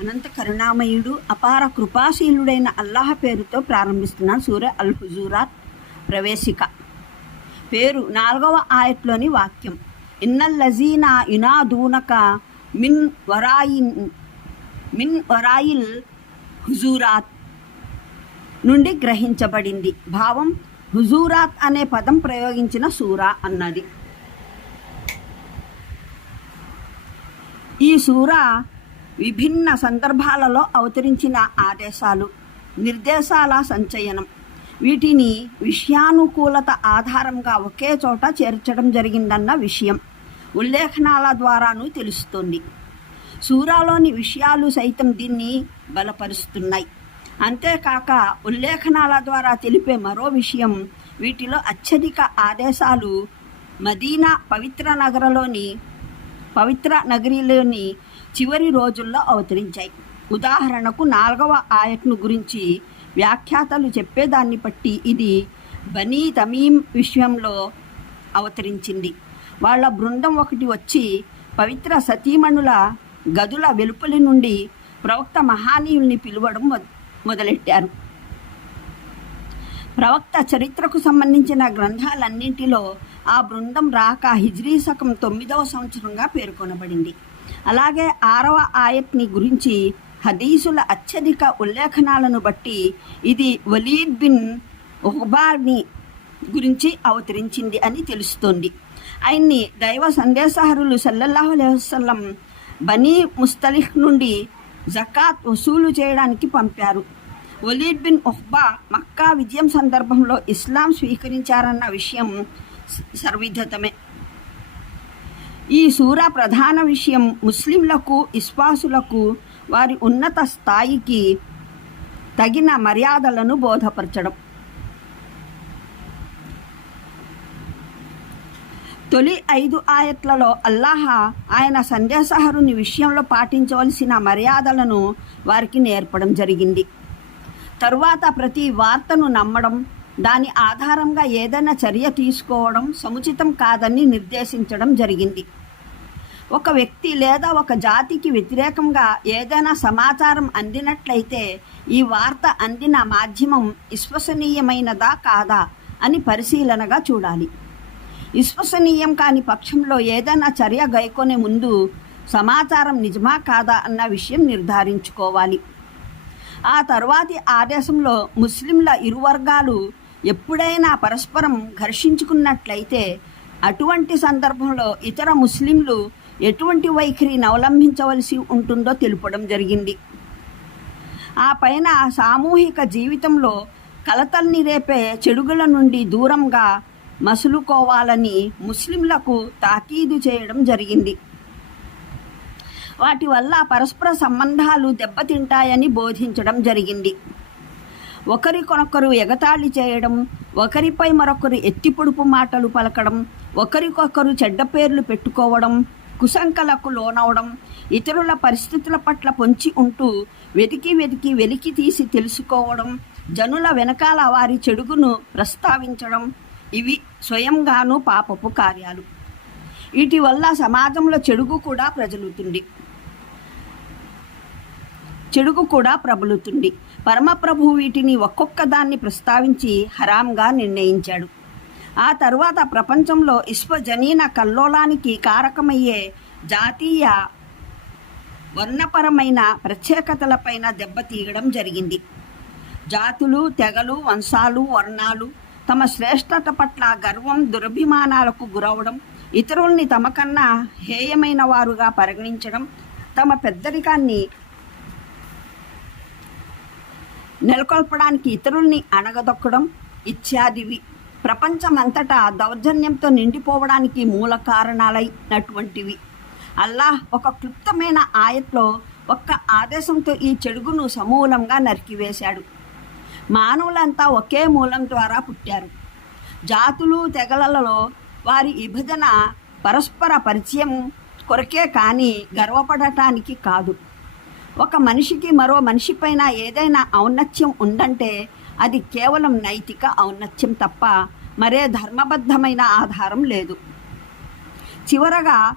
అనంత కరుణామయుడు అపార కృపాశీలుడైన అల్లాహ్ పేరుతో ప్రారంభిస్తున్నాను సూర్య అల్ హుజూరాత్ ప్రవేశిక. పేరు నాలుగవ ఆయట్లోని వాక్యం. ఇన్నల్ లజీనా యునాదూనక మిన్ వరాయిన్ మిన్ వరాయిల్ హుజూరాత్ నుండి గ్రహించబడింది. భావం హుజూరాత్ అనే పదం ప్రయోగించిన సూరా అన్నది. ఈ సూర విభిన్న సందర్భాలలో అవతరించిన ఆదేశాలు నిర్దేశాల సంచయనం. వీటిని విషయానుకూలత ఆధారంగా ఒకే చోట చేర్చడం జరిగిందన్న విషయం ఉల్లేఖనాల ద్వారాను తెలుస్తుంది. సూరాలోని విషయాలు సైతం దీన్ని బలపరుస్తున్నాయి. అంతేకాక ఉల్లేఖనాల ద్వారా తెలిపే మరో విషయం వీటిలో అత్యధిక ఆదేశాలు మదీనా పవిత్ర నగరలోని పవిత్ర నగరిలోని చివరి రోజుల్లో అవతరించాయి. ఉదాహరణకు నాలుగవ ఆయట్ను గురించి వ్యాఖ్యాతలు చెప్పేదాన్ని బట్టి ఇది బనీ తమీం విషయంలో అవతరించింది. వాళ్ళ బృందం ఒకటి వచ్చి పవిత్ర సతీమణుల గదుల వెలుపలి నుండి ప్రవక్త మహానీయుల్ని పిలవడం మొదలెట్టారు. ప్రవక్త చరిత్రకు సంబంధించిన గ్రంథాలన్నింటిలో ఆ బృందం రాక హిజ్రీ శకం తొమ్మిదవ సంవత్సరంగా పేర్కొనబడింది. అలాగే ఆరవ ఆయత్ని గురించి హదీసుల అత్యధిక ఉల్లేఖనాలను బట్టి ఇది వలీద్ బిన్ ఉహబాని గురించి అవతరించింది అని తెలుస్తోంది. ఆయన్ని దైవ సందేశహరులు సల్లల్లాహు అలైవసం బనీ ముస్తలిహ్ నుండి జకాత్ వసూలు చేయడానికి పంపారు. వలీద్ బిన్ ఉహ్బా మక్కా విజయం సందర్భంలో ఇస్లాం స్వీకరించారన్న విషయం సర్విధతమే ఈ సూర ప్రధాన విషయం ముస్లింలకు ఇస్పాసులకు వారి ఉన్నత స్థాయికి తగిన మర్యాదలను బోధపరచడం. తొలి ఐదు ఆయట్లలో అల్లాహ ఆయన సందేశహరుని విషయంలో పాటించవలసిన మర్యాదలను వారికి నేర్పడం జరిగింది. తరువాత ప్రతి వార్తను నమ్మడం దాని ఆధారంగా ఏదైనా చర్య తీసుకోవడం సముచితం కాదని నిర్దేశించడం జరిగింది. ఒక వ్యక్తి లేదా ఒక జాతికి వ్యతిరేకంగా ఏదైనా సమాచారం అందినట్లయితే ఈ వార్త అందిన మాధ్యమం విశ్వసనీయమైనదా కాదా అని పరిశీలనగా చూడాలి. విశ్వసనీయం కాని పక్షంలో ఏదైనా చర్య గైకొనే ముందు సమాచారం నిజమా కాదా అన్న విషయం నిర్ధారించుకోవాలి. ఆ తర్వాతి ఆదేశంలో ముస్లింల ఇరు వర్గాలు ఎప్పుడైనా పరస్పరం ఘర్షించుకున్నట్లయితే అటువంటి సందర్భంలో ఇతర ముస్లింలు ఎటువంటి వైఖరిని అవలంబించవలసి ఉంటుందో తెలుపడం జరిగింది. ఆ పైన సామూహిక జీవితంలో కలతల్ని రేపే చెడుగుల నుండి దూరంగా మసులుకోవాలని ముస్లింలకు తాకీదు చేయడం జరిగింది. వాటి వల్ల పరస్పర సంబంధాలు దెబ్బతింటాయని బోధించడం జరిగింది. ఒకరికొనొకరు ఎగతాళి చేయడం ఒకరిపై మరొకరు ఎత్తిపొడుపు మాటలు పలకడం ఒకరికొకరు చెడ్డ పేర్లు పెట్టుకోవడం కుశంకలకు లోనవడం ఇతరుల పరిస్థితుల పట్ల పొంచి ఉంటూ వెతికి వెతికి వెలికి తీసి తెలుసుకోవడం జనుల వెనకాల వారి చెడుగును ప్రస్తావించడం ఇవి స్వయంగాను పాపపు కార్యాలు. వీటి వల్ల సమాజంలో చెడుగు కూడా ప్రజలుతుంది. చెడుగు కూడా ప్రబలుతుంది. పరమప్రభు వీటిని ఒక్కొక్క దాన్ని ప్రస్తావించి హరాంగా నిర్ణయించాడు. ఆ తరువాత ప్రపంచంలో విశ్వజనీన కల్లోలానికి కారకమయ్యే జాతీయ వర్ణపరమైన ప్రత్యేకతలపైన దెబ్బతీయడం జరిగింది. జాతులు తెగలు వంశాలు వర్ణాలు తమ శ్రేష్టత పట్ల గర్వం దురభిమానాలకు గురవడం ఇతరుల్ని తమకన్నా హేయమైన వారుగా పరిగణించడం తమ పెద్దరికాన్ని నెలకొల్పడానికి ఇతరుల్ని అణగదొక్కడం ఇత్యాదివి. ప్రపంచమంతటా దౌర్జన్యంతో నిండిపోవడానికి మూల కారణాలైనటువంటివి. అల్లాహ్ ఒక క్లుప్తమైన ఆయత్లో ఒక్క ఆదేశంతో ఈ చెడుగును సమూలంగా నరికివేశాడు. మానవులంతా ఒకే మూలం ద్వారా పుట్టారు. జాతులు తెగలలో వారి విభజన పరస్పర పరిచయం కొరకే కానీ గర్వపడటానికి కాదు. ఒక మనిషికి మరో మనిషిపైన ఏదైనా ఔన్నత్యం ఉందంటే అది కేవలం నైతిక ఔన్నత్యం తప్ప మరే ధర్మబద్ధమైన ఆధారం లేదు. చివరగా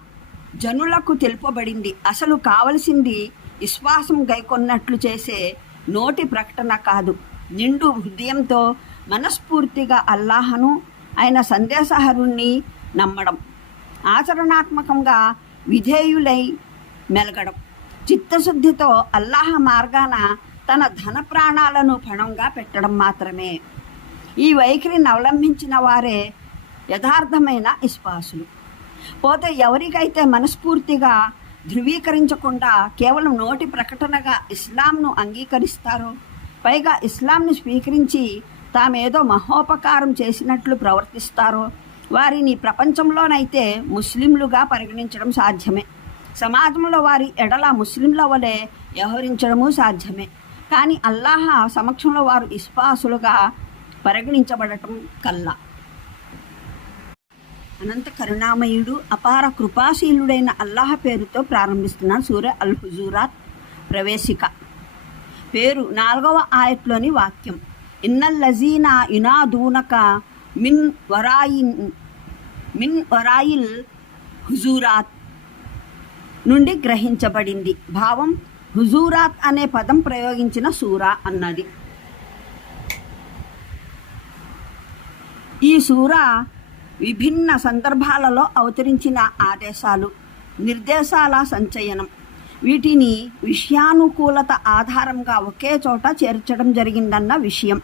జనులకు తెలుపబడింది అసలు కావలసింది విశ్వాసం గైకొన్నట్లు చేసే నోటి ప్రకటన కాదు. నిండు హృదయంతో మనస్ఫూర్తిగా అల్లాహను ఆయన సందేశహరుణ్ణి నమ్మడం ఆచరణాత్మకంగా విధేయులై మెలగడం. చిత్తశుద్ధితో అల్లాహ మార్గాన తన ధన ప్రాణాలను పణంగా పెట్టడం మాత్రమే. ఈ వైఖరిని అవలంబించిన వారే యథార్థమైన ఇస్పాసులు పోతే ఎవరికైతే మనస్ఫూర్తిగా ధృవీకరించకుండా కేవలం నోటి ప్రకటనగా ఇస్లాంను అంగీకరిస్తారో పైగా ఇస్లాంను స్వీకరించి తామేదో మహోపకారం చేసినట్లు ప్రవర్తిస్తారో వారిని ప్రపంచంలోనైతే ముస్లింలుగా పరిగణించడం సాధ్యమే. సమాజంలో వారి ఎడల ముస్లింల వలె వ్యవహరించడము సాధ్యమే. కానీ అల్లాహ సమక్షంలో వారు విశ్వాసులుగా పరిగణించబడటం కల్లా. అనంత కరుణామయుడు అపార కృపాశీలుడైన అల్లాహ పేరుతో ప్రారంభిస్తున్నాను సూర్య అల్ హుజూరాత్ ప్రవేశిక పేరు నాలుగవ ఆయట్లోని వాక్యం. ఇన్నల్ లజీనా మిన్ వరాయిన్ మిన్ వరాయిల్ హుజూరాత్ నుండి గ్రహించబడింది. భావం హుజూరాత్ అనే పదం ప్రయోగించిన సూరా అన్నది. ఈ సూరా విభిన్న సందర్భాలలో అవతరించిన ఆదేశాలు నిర్దేశాల సంచయనం. వీటిని విషయానుకూలత ఆధారంగా ఒకే చోట చేర్చడం జరిగిందన్న విషయం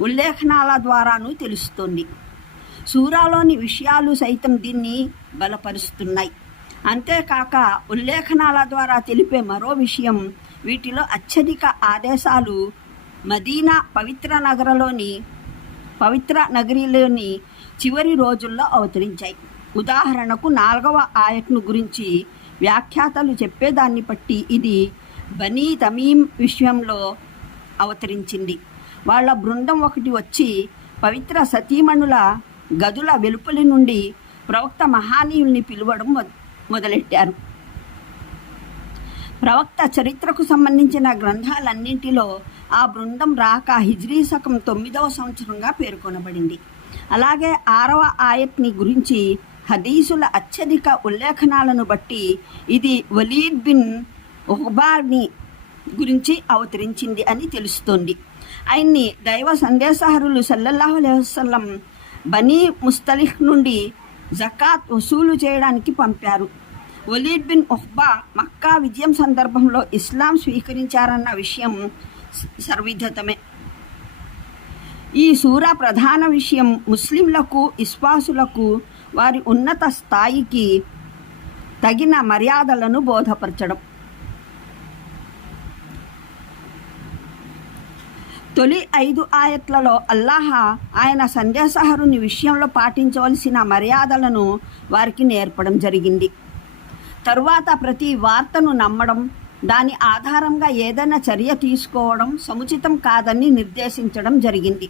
ఉల్లేఖనాల ద్వారాను తెలుస్తుంది. సూరాలోని విషయాలు సైతం దీన్ని బలపరుస్తున్నాయి. అంతేకాక ఉల్లేఖనాల ద్వారా తెలిపే మరో విషయం వీటిలో అత్యధిక ఆదేశాలు మదీనా పవిత్ర నగరలోని పవిత్ర నగరిలోని చివరి రోజుల్లో అవతరించాయి. ఉదాహరణకు నాలుగవ ఆయట్ను గురించి వ్యాఖ్యాతలు చెప్పేదాన్ని బట్టి ఇది బనీ తమీం విషయంలో అవతరించింది. వాళ్ళ బృందం ఒకటి వచ్చి పవిత్ర సతీమణుల గదుల వెలుపలి నుండి ప్రవక్త మహానీయుల్ని పిలవడం మొదలెట్టారు. ప్రవక్త చరిత్రకు సంబంధించిన గ్రంథాలన్నింటిలో ఆ బృందం రాక హిజ్రీ శకం తొమ్మిదవ సంవత్సరంగా పేర్కొనబడింది. అలాగే ఆరవ ఆయత్ని గురించి హదీసుల అత్యధిక ఉల్లేఖనాలను బట్టి ఇది వలీద్ బిన్ ఉహ్బాని గురించి అవతరించింది అని తెలుస్తోంది. ఆయన్ని దైవ సందేశహరులు సల్లల్లాహు అలైవసం బనీ ముస్తలిహ్ నుండి జకాత్ వసూలు చేయడానికి పంపారు. వలీద్ బిన్ ఉహ్బా మక్కా విజయం సందర్భంలో ఇస్లాం స్వీకరించారన్న విషయం సర్విధతమే ఈ సూర ప్రధాన విషయం ముస్లింలకు విశ్వాసులకు వారి ఉన్నత స్థాయికి తగిన మర్యాదలను బోధపరచడం. తొలి ఐదు ఆయత్లలో అల్లాహ ఆయన సందేశహరుని విషయంలో పాటించవలసిన మర్యాదలను వారికి నేర్పడం జరిగింది. తరువాత ప్రతి వార్తను నమ్మడం దాని ఆధారంగా ఏదైనా చర్య తీసుకోవడం సముచితం కాదని నిర్దేశించడం జరిగింది.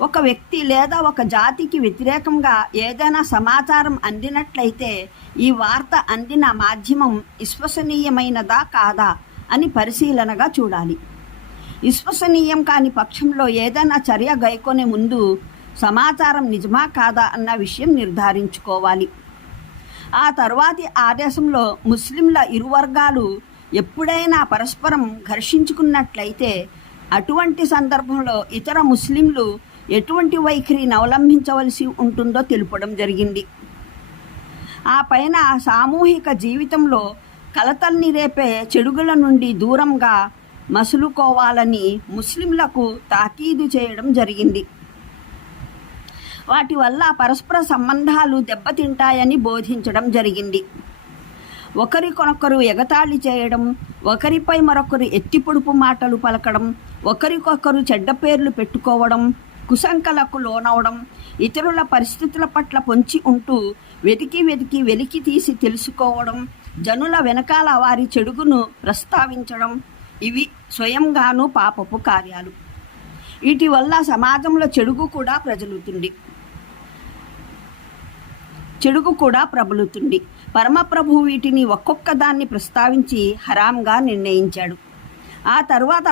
ఒక వ్యక్తి లేదా ఒక జాతికి వ్యతిరేకంగా ఏదైనా సమాచారం అందినట్లయితే ఈ వార్త అందిన మాధ్యమం విశ్వసనీయమైనదా కాదా అని పరిశీలనగా చూడాలి. విశ్వసనీయం కాని పక్షంలో ఏదైనా చర్య గైకొనే ముందు సమాచారం నిజమా కాదా అన్న విషయం నిర్ధారించుకోవాలి. ఆ తర్వాతి ఆదేశంలో ముస్లింల ఇరు వర్గాలు ఎప్పుడైనా పరస్పరం ఘర్షించుకున్నట్లయితే అటువంటి సందర్భంలో ఇతర ముస్లింలు ఎటువంటి వైఖరిని అవలంబించవలసి ఉంటుందో తెలుపడం జరిగింది. ఆ పైన సామూహిక జీవితంలో కలతల్ని రేపే చెడుగుల నుండి దూరంగా మసులుకోవాలని ముస్లింలకు తాకీదు చేయడం జరిగింది. వాటి వల్ల పరస్పర సంబంధాలు దెబ్బతింటాయని బోధించడం జరిగింది. ఒకరికొనొకరు ఎగతాళి చేయడం ఒకరిపై మరొకరు ఎత్తిపొడుపు మాటలు పలకడం ఒకరికొకరు చెడ్డ పేర్లు పెట్టుకోవడం కుశంకలకు లోనవడం ఇతరుల పరిస్థితుల పట్ల పొంచి ఉంటూ వెతికి వెతికి వెలికి తీసి తెలుసుకోవడం జనుల వెనకాల వారి చెడుగును ప్రస్తావించడం ఇవి స్వయంగాను పాపపు కార్యాలు. వీటి వల్ల సమాజంలో చెడుగు కూడా ప్రజలుతుంది. చెడుగు కూడా ప్రబలుతుంది. పరమప్రభు వీటిని ఒక్కొక్క దాన్ని ప్రస్తావించి హరాంగా నిర్ణయించాడు. ఆ తర్వాత